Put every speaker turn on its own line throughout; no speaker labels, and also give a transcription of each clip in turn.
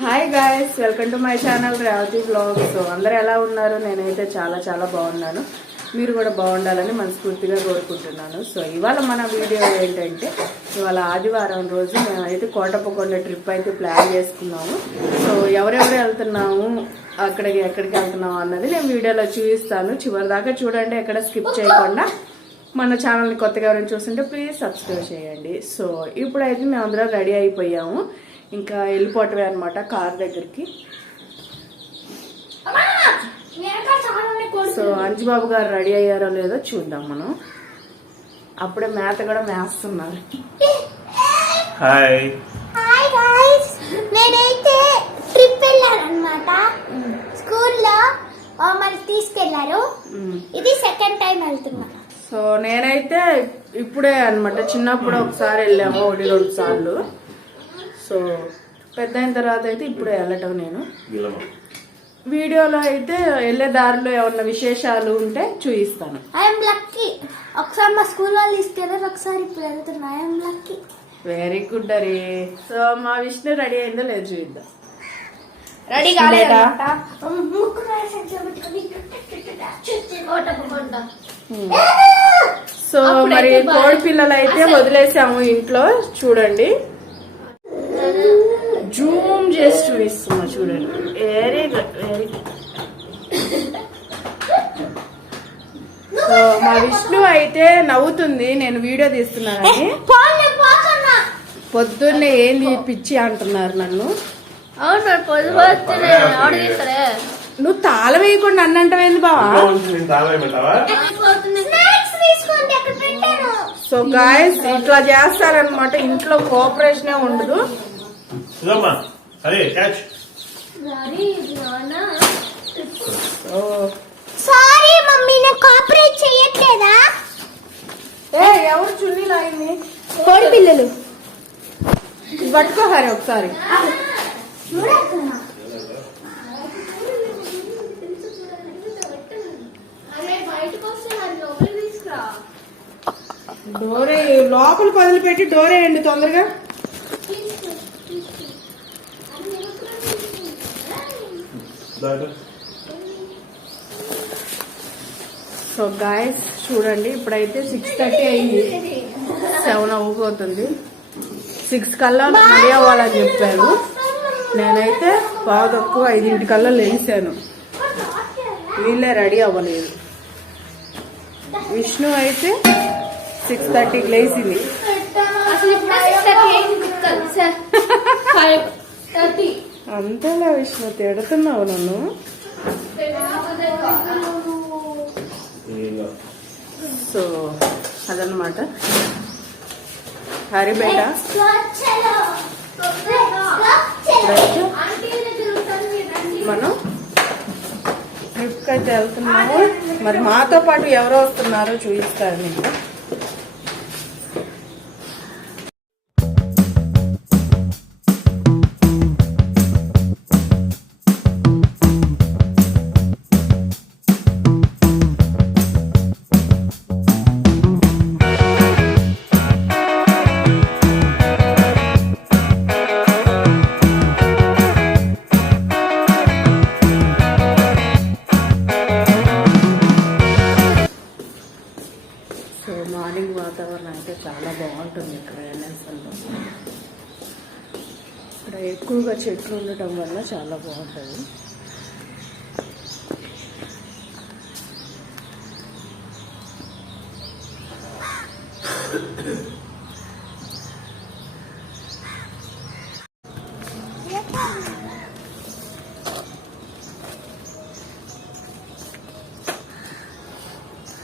Hi guys welcome to my channel Revathi blogs అందరు అందరూ ఎలా ఉన్నారు? నేనైతే చాలా చాలా బాగున్నాను. మీరు కూడా బాగుండాలని మనస్ఫూర్తిగా కోరుకుంటున్నాను. సో ఇవాళ మన వీడియో ఏంటంటే ఇవాళ ఆదివారం రోజు మేమైతే కోటప్పకొండ ట్రిప్ అయితే ప్లాన్ చేసుకున్నాము. సో ఎవరెవరు వెళ్తున్నాము అక్కడికి ఎక్కడికి వెళ్తున్నాము అన్నది నేను వీడియోలో చూపిస్తాను. చివరి దాకా చూడండి ఎక్కడ స్కిప్ చేయకుండా. మన ఛానల్ని కొత్తగా ఎవరైనా చూస్తుంటే ప్లీజ్ సబ్స్క్రైబ్ చేయండి. సో ఇప్పుడైతే మేము అందరం రెడీ అయిపోయాము. ఇంకా వెళ్ళిపోవటమే అనమాట కార్ దగ్గరికి. సో అంజుబాబు గారు రెడీ అయ్యారో లేదో చూద్దాం మనం. అప్పుడే మేత కూడా మేస్తున్నారు.
హాయ్.
Hi guys. నేనైతే ట్రిప్ వెళ్ళాను అనమాట స్కూల్లో
తీసుకెళ్ళారు.
ఇది సెకండ్ టైం వెళ్తున్నా.
సో నేనైతే ఇప్పుడే అన్నమాట చిన్నప్పుడు ఒకసారి వెళ్ళాము ఒకటి రెండు సార్లు. సో పెద్ద అయిన తర్వాత అయితే ఇప్పుడే వెళ్ళటం నేను. వీడియోలో అయితే వెళ్ళే దారిలో ఏమన్నా విశేషాలు ఉంటే చూపిస్తాను
ఐఎమ్ లక్కీ. ఒకసారి మా స్కూల్ వాళ్ళు తీసుకెళ్ళారు ఒకసారి ఇప్పుడు వెళ్తున్నా. I'm lucky.
వెరీ గుడ్ అరే. సో మా విష్ణు రెడీ అయిందో లేదు చూద్దాం
రెడీ
కాలేదా? సో మరి కోడి పిల్లలు అయితే వదిలేసాము ఇంట్లో. చూడండి. చేసి చూపిస్తున్నా చూడండి very good very good so మా విష్ణు అయితే నవ్వుతుంది నేను వీడియో తీస్తున్నానని. పొద్దున్నే ఏంది పిచ్చి అంటున్నారు నన్ను. నువ్వు తాళం వేయకుండా అన్నంటవేంది బావా?
నేను తాగలేమంటావా
స్నాక్స్ తీసుకోండి అక్కడ పెట్టాను.
సో గాయస్ ఇట్లా చేస్తారనమాట ఇంట్లో కోఆపరేషనే ఉండదు.
అరే క్యాచ్
సారీ మమ్మీ నేను కోఆపరేట్ చేయట్లేదా?
ఏ ఎవరు చున్నీ లాగింది?
కోడి పిల్లలు.
ఇది పట్టుకో హరి ఒకసారి డోరే లోపల వదిలిపెట్టి డోరే అండి తొందరగా. సో గాయస్ చూడండి ఇప్పుడైతే సిక్స్ థర్టీ అయింది. సెవెన్ అవ్వబోతుంది సిక్స్ కల్లా రెడీ అవ్వాలని చెప్పారు. నేనైతే బాగా తక్కువ ఐదింటికల్లా లేచాను. వీళ్ళే రెడీ అవ్వలేదు. విష్ణు అయితే సిక్స్ థర్టీకి లేచింది.
అసలు
అంతేలా విష్ణు తిడుతున్నావు నన్ను. సో అదనమాట హరి బేట మనం ట్రిప్కి అయితే వెళ్తున్నాము. మరి మాతో పాటు ఎవరు వస్తున్నారో చూపిస్తారు మీకు. ఎక్కువగా చెట్లు ఉండటం వల్ల చాలా బాగుంటుంది.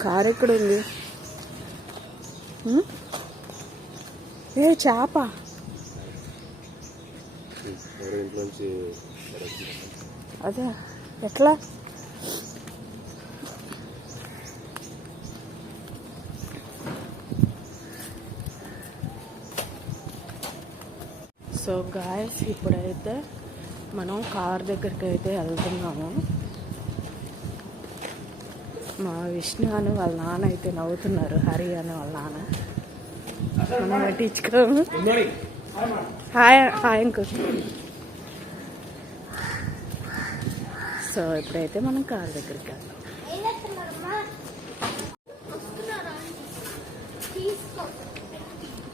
కారు ఎక్కడ ఉంది చేప. అదే ఎట్లా? సో గాయస్ ఇప్పుడైతే మనం కార్ దగ్గరికి అయితే వెళ్తున్నాము. మా విష్ణు అని వాళ్ళ నాన్న అయితే నవ్వుతున్నారు హరి అని వాళ్ళ నాన్న. మనం పట్టించుకోము హాయ్ హాయ్ అంకుల్ సో ఇప్పుడైతే మనం కార్ దగ్గరికి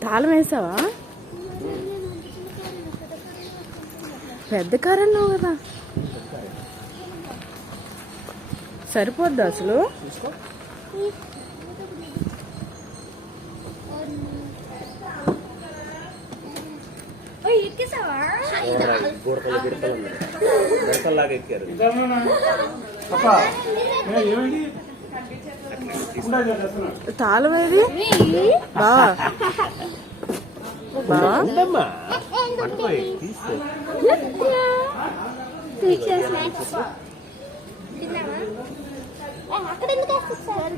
తాళం వేసావా? పెద్ద కార్ అన్నావు కదా. సరిపోద్ది అసలు?
ఎక్కేసావా?
ఎక్కారు.
తాళం ఏది బావా. బావా.
ఉందమ్మా. పట్టుకోయి తీసుకో.
స్నాక్స్ తిన్నావా అక్కడ ఎందుకు వేస్తారు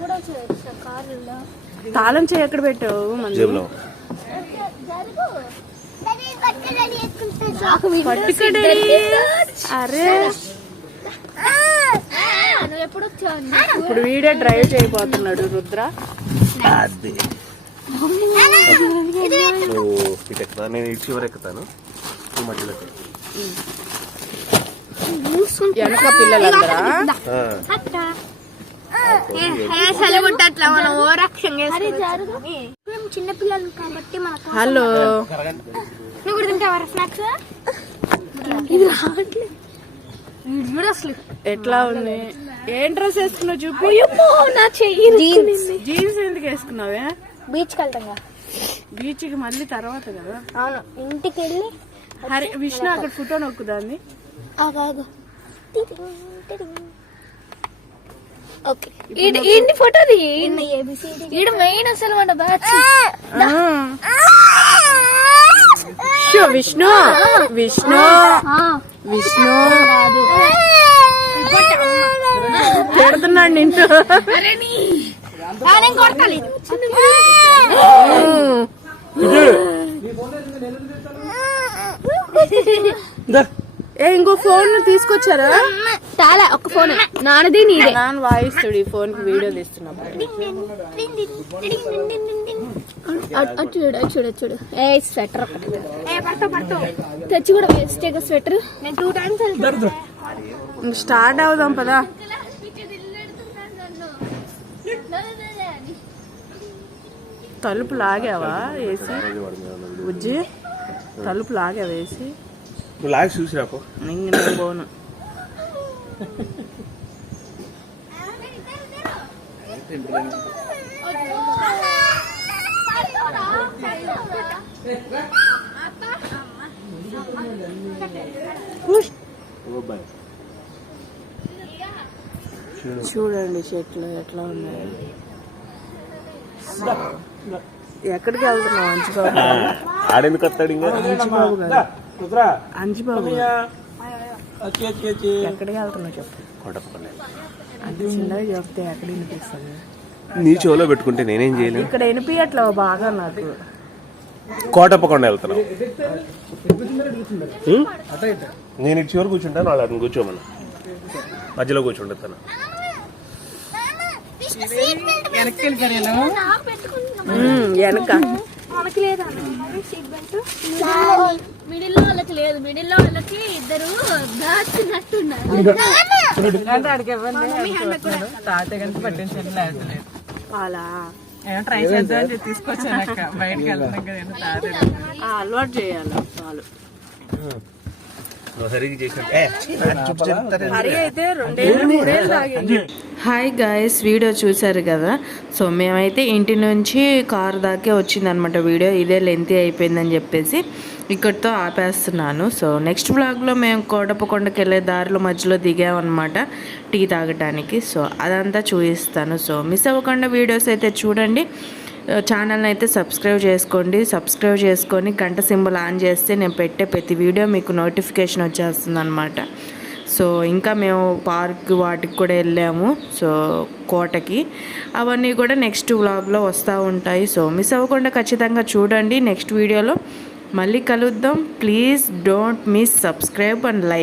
కూడా వచ్చేది కారులో
తాళం చేయి ఎక్కడ పెట్టావు మంది
జేబులో.
అరే
నువ్వు ఎప్పుడు వచ్చావు
ఇప్పుడు వీడే డ్రైవ్ చేయబోతున్నాడు రుద్ర
నేను చివరి ఎక్కుతాను. మధ్యలో.
వెనక పిల్లలందరా?
సెలవుంటట్లా మనం పిల్లలు కాబట్టి మనకు
హలో.
నువ్వు కూడా తింటావా స్నాక్స్? ఇది రావట్లేదు వీడు అసలు.
ఎట్లా ఉంది? ఏం డ్రెస్ వేసుకున్నావు చూపి.
నా చెయ్యి జీన్స్.
జీన్స్ ఎందుకు వేసుకున్నావే?
బీచ్కి వెళ్తాం
బీచ్కి మళ్ళీ తర్వాత కదా?
అవును ఇంటికి వెళ్ళి
హరి విష్ణు అక్కడ ఫోటో నొక్కుదాన్ని.
ఏంటి ఫోటోది ఈడు మెయిన్ అసలు మన బ్యాచ్
విష్ణు. విష్ణు. విష్ణు. పెడుతున్నాడు నింటూ
నేను కొడతాలి.
ఏ ఇంకో ఫోన్ తీసుకొచ్చారా?
చాలా ఒక ఫోన్. నాన్నది నీదే.
నాన్న వాయిస్తాడు ఈ ఫోన్కి వీడియోలు ఇస్తున్నప్పుడు
అటు చూడు చూడు చూడు. ఏ స్వెటర్ ఒకటి. తెచ్చి కూడా వేస్ట్ స్వెటర్. నేను టూ టైమ్స్
ఇంక స్టార్ట్ అవుదాం పదా. తలుపు లాగావా వేసి బుజ్జి తలుపు లాగా వేసి
నువ్వు లాగి చూసి రాపో
ఇంక నేను పోను. చూడండి చెట్లు ఎట్లా ఉన్నాయి. ఎక్కడికి వెళ్తున్నావు అంచుబాబు
ఆడెందుకు వస్తాడు ఇంకా?
అంచుబాబు గారు. అంచుబాబు ఎక్కడికి వెళ్తున్నావు చెప్పు.
కొడపలే
అంత చిన్నగా చెప్తే ఎక్కడ వినిపిస్తుంది?
నీ చెవులో పెట్టుకుంటే నేనేం చేయలేను.
ఇక్కడ వినిపించట్లేవు బాగా నాకు.
కోటప్పకొండ వెళ్తున్నాం. ఉం? నేను ఇటు చివరి కూర్చుంటాను వాళ్ళు అతను కూర్చోమను. మధ్యలో కూర్చుంటాను
వెనక.
మనకి లేదా? సీట్ బెల్ట్ మిడిల్లో వాళ్ళకి లేదు. మిడిల్లో వాళ్ళకి ఇద్దరు దాచినట్టున్నారు
పాలా
ట్రై చేద్దామని తీసుకొచ్చాను బయటకు వెళ్తున్నాం కదా
అలవాటు చేయాలి పాలు
సరిగ్గా చేసినట్టు
హరి అయితే రెండేళ్ళు మూడేళ్ళు తాగింది. హాయ్ గాయస్ వీడియో చూశారు కదా. సో మేమైతే ఇంటి నుంచి కార్ దాకే వచ్చిందనమాట వీడియో. ఇదే లెంతీ అయిపోయిందని చెప్పేసి ఇక్కడితో ఆపేస్తున్నాను. సో నెక్స్ట్ బ్లాగ్లో మేము కోటపకొండకి వెళ్ళే దారిలో మధ్యలో దిగామన్నమాట టీ తాగటానికి. సో అదంతా చూపిస్తాను. సో మిస్ అవ్వకుండా వీడియోస్ అయితే చూడండి. Uh, ఛానల్ని అయితే సబ్స్క్రైబ్ చేసుకోండి. సబ్స్క్రైబ్ చేసుకొని గంట సింబల్ ఆన్ చేస్తే నేను పెట్టే ప్రతి వీడియో మీకు నోటిఫికేషన్ వచ్చేస్తుంది అనమాట సో ఇంకా మేము పార్క్ వాటికి కూడా వెళ్ళాము సో కోటకి. అవన్నీ కూడా నెక్స్ట్ వ్లాగ్లో వస్తూ ఉంటాయి. సో మిస్ అవ్వకుండా ఖచ్చితంగా చూడండి. నెక్స్ట్ వీడియోలో మళ్ళీ కలుద్దాం. Please don't miss subscribe and like.